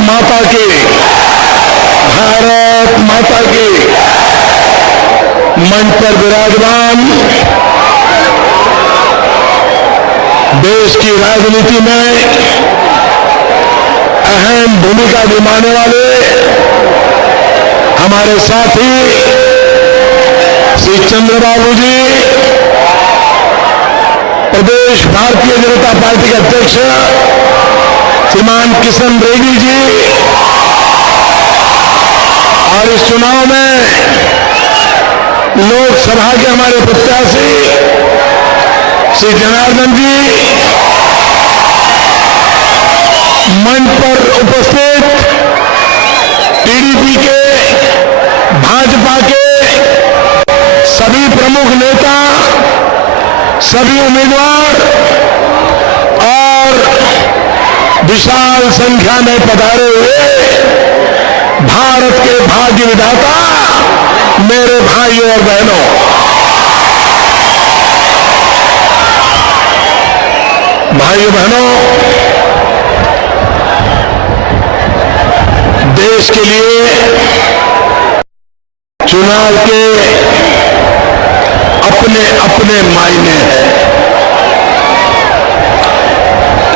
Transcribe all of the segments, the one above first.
माता की, भारत माता की। मंच पर विराजमान देश की राजनीति में अहम भूमिका निभाने वाले हमारे साथी श्री चंद्रबाबू जी, प्रदेश भारतीय जनता पार्टी के अध्यक्ष श्रीमान किशन रेड्डी जी, और इस चुनाव में लोकसभा के हमारे प्रत्याशी श्री जनार्दन जी, मंच पर उपस्थित टीडीपी के, भाजपा के सभी प्रमुख नेता, सभी उम्मीदवार और विशाल संख्या में पधारे हुए भारत के भाग्य विधाता मेरे भाइयों और बहनों, भाइयों बहनों, देश के लिए चुनाव के अपने अपने मायने हैं,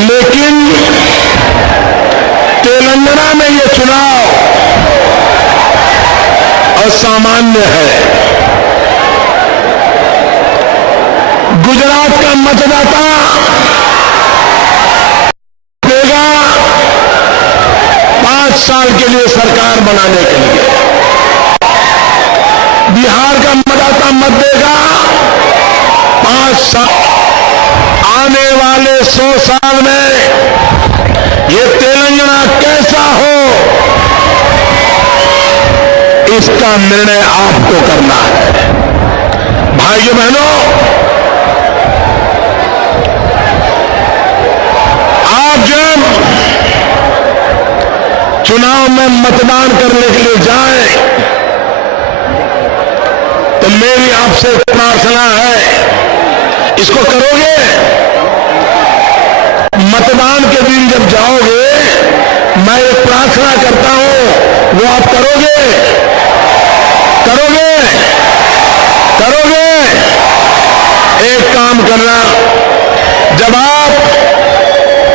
लेकिन तेलंगाना में यह चुनाव असामान्य है। गुजरात का मतदाता देगा 5 साल के लिए सरकार बनाने के लिए, बिहार का मतदाता मत देगा 5 साल। आने वाले 100 साल में ये तेलंगाना कैसा हो, इसका निर्णय आपको करना है। भाइयों बहनों, आप जब चुनाव में मतदान करने के लिए जाएं, तो मेरी आपसे प्रार्थना है, इसको करोगे? मतदान के दिन जब जाओगे, मैं एक प्रार्थना करता हूं, वो आप करोगे? करोगे? करोगे? एक काम करना, जब आप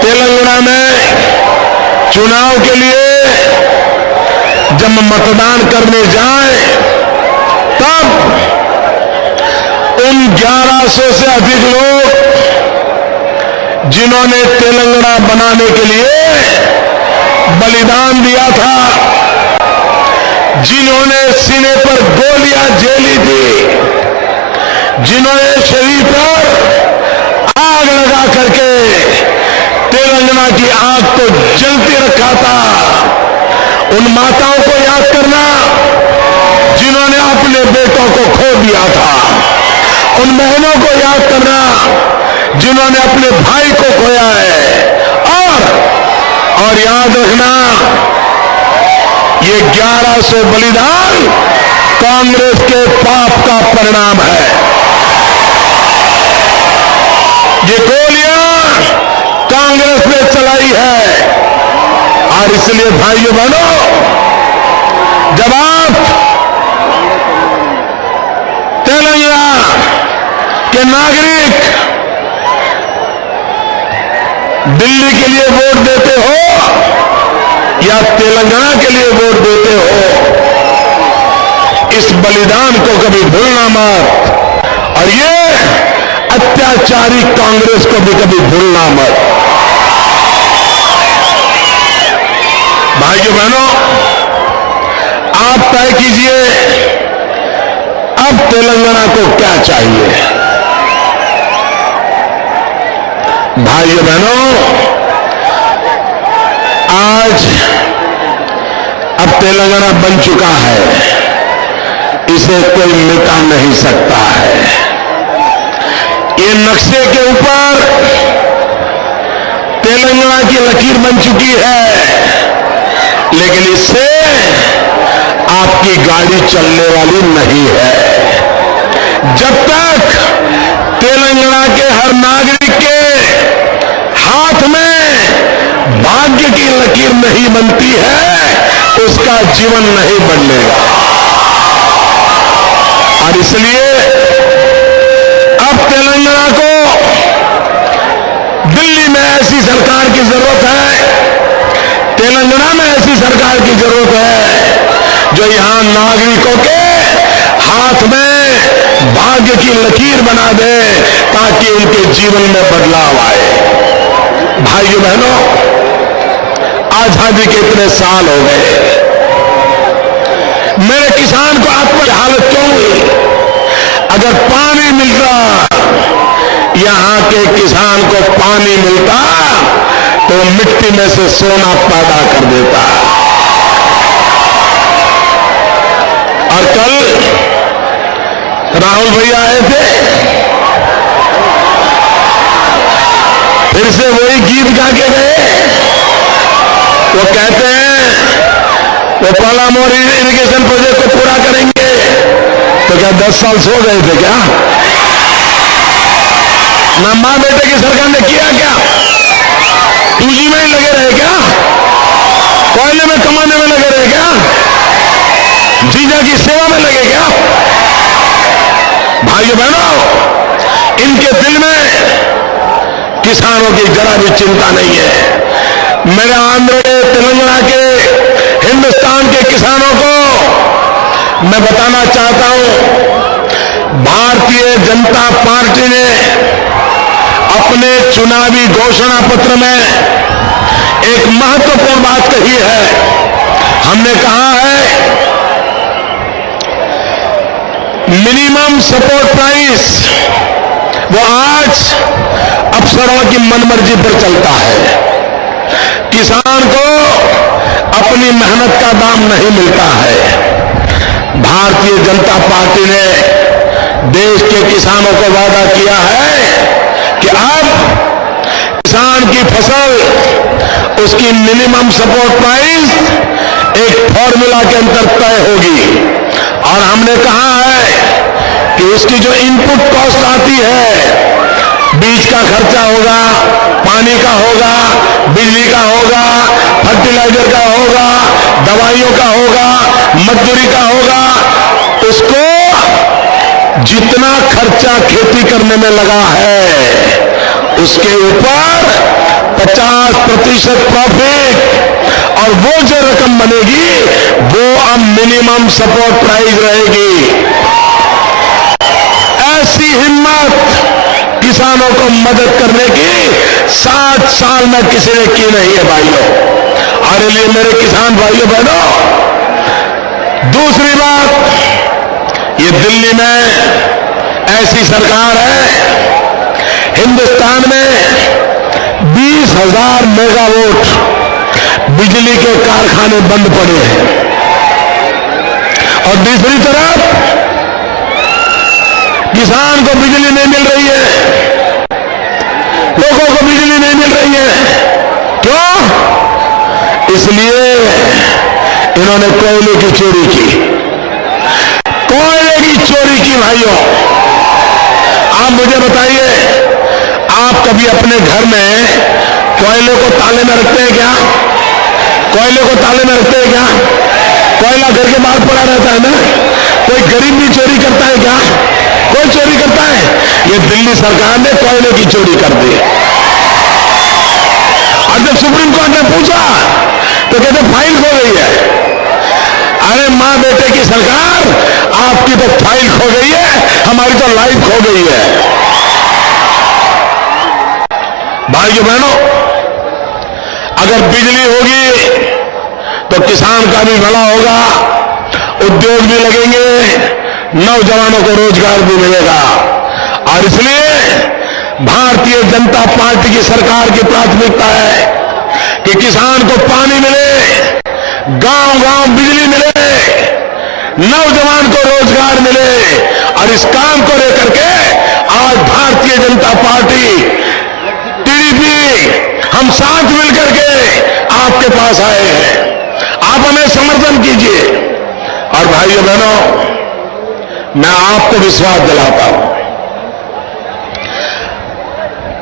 तेलंगाना में चुनाव के लिए जब मतदान करने जाएं, तब उन 1100 से अधिक लोग जिन्होंने तेलंगाना बनाने के लिए बलिदान दिया था, जिन्होंने सीने पर गोलियां झेली थी, जिन्होंने शरीर पर आग लगा करके तेलंगाना की आग को जलती रखा था, उन माताओं को याद करना जिन्होंने अपने बेटों को खो दिया था, उन बहनों को याद करना जिन्होंने अपने भाई को खोया है, और याद रखना, ये 1100 बलिदान कांग्रेस के पाप का परिणाम है। ये गोलियां कांग्रेस ने चलाई है, और इसलिए भाइयों बहनों, जब आप तेलंगाना के नागरिक दिल्ली के लिए वोट देते हो या तेलंगाना के लिए वोट देते हो, इस बलिदान को कभी भूलना मत, और ये अत्याचारी कांग्रेस को भी कभी भूलना मत। भाइयों बहनों, आप तय कीजिए, अब तेलंगाना को क्या चाहिए। भाइयों बहनों, आज अब तेलंगाना बन चुका है, इसे कोई मिटा नहीं सकता है। ये नक्शे के ऊपर तेलंगाना की लकीर बन चुकी है, लेकिन इससे आपकी गाड़ी चलने वाली नहीं है। जब तक तेलंगाना के हर नागरिक के हाथ में भाग्य की लकीर नहीं बनती है उसका जीवन नहीं बदलेगा। और इसलिए अब तेलंगाना को दिल्ली में ऐसी सरकार की जरूरत है, तेलंगाना में ऐसी सरकार की जरूरत है जो यहां नागरिकों के हाथ में भाग्य की लकीर बना दे ताकि उनके जीवन में बदलाव आए। भाइयों बहनों, आजादी के इतने साल हो गए, मेरे किसान को आपको हालत क्यों हुई? अगर पानी मिलता, यहां के किसान को पानी मिलता तो मिट्टी में से सोना पैदा कर देता। और कल राहुल भैया आए थे, फिर से वही गीत गा के गए। वो कहते हैं वो पालामोर इरिगेशन प्रोजेक्ट को पूरा करेंगे, तो क्या 10 साल सो गए थे क्या? ना मां बेटे की सरकार ने किया क्या? 2G में ही लगे रहे क्या? कोयले में कमाने में लगे रहे क्या? जीजा की सेवा में लगे क्या? भाइयों बहनों, इनके दिल में किसानों की जरा भी चिंता नहीं है। मेरे आंध्र के, तेलंगाना के, हिंदुस्तान के किसानों को मैं बताना चाहता हूं, भारतीय जनता पार्टी ने अपने चुनावी घोषणा पत्र में एक महत्वपूर्ण बात कही है। हमने कहा है मिनिमम सपोर्ट प्राइस वो आज अफसरों की मनमर्जी पर चलता है। किसान को अपनी मेहनत का दाम नहीं मिलता है। भारतीय जनता पार्टी ने देश के किसानों को वादा किया है कि अब किसान की फसल, उसकी मिनिमम सपोर्ट प्राइस एक फॉर्मूला के अंदर तय होगी। और हमने कहा है कि उसकी जो इनपुट कॉस्ट आती है, बीज का खर्चा होगा, पानी का होगा, बिजली का होगा, फर्टिलाइजर का होगा, दवाइयों का होगा, मजदूरी का होगा, उसको जितना खर्चा खेती करने में लगा है उसके ऊपर 50% प्रॉफिट, और वो जो रकम बनेगी वो अब मिनिमम सपोर्ट प्राइस रहेगी। ऐसी हिम्मत किसानों को मदद करने की 60 साल में किसी ने की नहीं है भाइयों। और इसलिए मेरे किसान भाइयों बहनों, दूसरी बात, ये दिल्ली में ऐसी सरकार है, हिंदुस्तान में 20,000 मेगावाट बिजली के कारखाने बंद पड़े हैं, और दूसरी तरफ किसान को बिजली नहीं मिल रही है, लोगों को बिजली नहीं मिल रही है। क्यों? इसलिए इन्होंने कोयले की चोरी की, कोयले की चोरी की। भाइयों, आप मुझे बताइए, आप कभी अपने घर में कोयले को ताले में रखते हैं क्या? कोयले को ताले में रखते हैं क्या? कोयला घर के बाहर पड़ा रहता है ना। कोई गरीब भी चोरी करता है क्या? कोई चोरी करता है? ये दिल्ली सरकार ने कोयले की चोरी कर दी। और जब सुप्रीम कोर्ट ने पूछा तो कहते फाइल खो गई है। अरे मां बेटे की सरकार, आपकी तो फाइल खो गई है, हमारी तो लाइफ खो गई है। भाइयों बहनों, अगर बिजली होगी तो किसान का भी भला होगा, उद्योग भी लगेंगे, नौजवानों को रोजगार भी मिलेगा। और इसलिए भारतीय जनता पार्टी की सरकार की प्राथमिकता है कि किसान को पानी मिले, गांव-गांव बिजली मिले, नौजवान को रोजगार मिले। और इस काम को लेकर के आज भारतीय जनता पार्टी, टीडीपी, हम साथ मिलकर के आपके पास आए हैं। आप हमें समर्थन कीजिए। और भाइयों बहनों, मैं आपको विश्वास दिलाता हूं,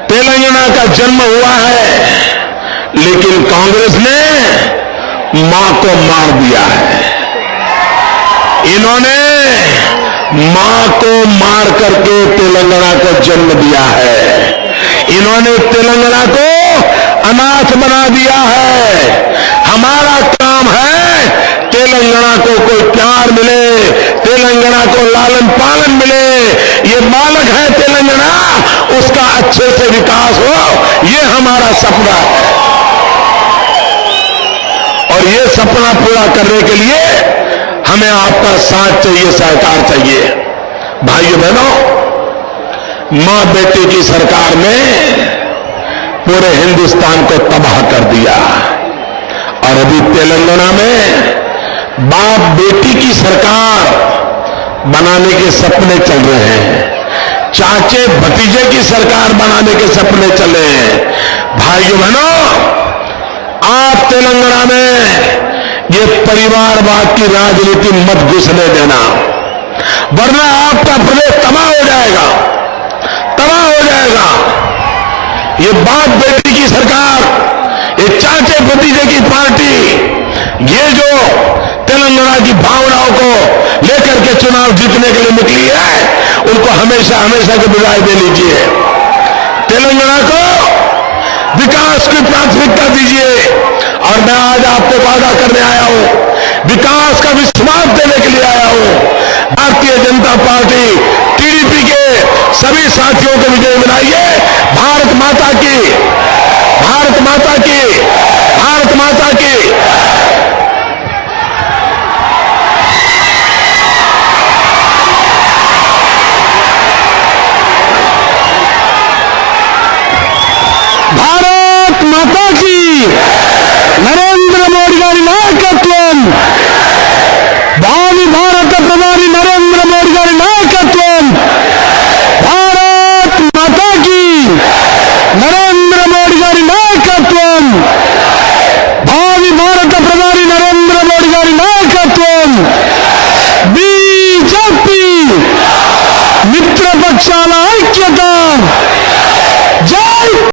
तेलंगाना का जन्म हुआ है लेकिन कांग्रेस ने मां को मार दिया है। इन्होंने मां को मार करके तेलंगाना को जन्म दिया है। इन्होंने तेलंगाना को अनाथ बना दिया है। हमारा काम है तेलंगाना को कोई प्यार मिले, तेलंगाना को लालन पालन मिले। ये बालक है तेलंगाना, उसका अच्छे से विकास हो, ये हमारा सपना है। और ये सपना पूरा करने के लिए हमें आपका साथ चाहिए, सहकार चाहिए। भाइयों बहनों, मां बेटे की सरकार ने पूरे हिंदुस्तान को तबाह कर दिया और अभी तेलंगाना में बाप बेटी की सरकार बनाने के सपने चल रहे हैं। चाचे भतीजे की सरकार बनाने के सपने चल रहे हैं। भाइयों बहनों, आप तेलंगाना में ये परिवारवाद की राजनीति मत घुसने देना, वरना आपका प्रदेश तबाह हो जाएगा, तबाह हो जाएगा। ये बाप बेटी की सरकार, ये चाचे भतीजे की पार्टी, ये जो तेलंगाना की भावनाओं को लेकर के चुनाव जीतने के लिए निकली है, उनको हमेशा हमेशा की विदाई दे लीजिए। तेलंगाना को विकास की प्राथमिकता दीजिए। और मैं आज आपको वादा करने आया हूं, विकास का विश्वास देने के लिए आया हूं। भारतीय जनता पार्टी टीडीपी के सभी साथियों को विजय बनाइए। भारत माता की, भारत माता की, भारत माता की। भारत माता की। నరేంద్ర మోడీ గారి నాయకత్వం, భావి భారత ప్రధాని నరేంద్ర మోడీ గారి నాయకత్వం, భారత్ మాతా కీ, నరేంద్ర మోడీ గారి నాయకత్వం, భావి భారత ప్రధాని నరేంద్ర మోడీ గారి నాయకత్వం, బీజేపీ మిత్రపక్షాల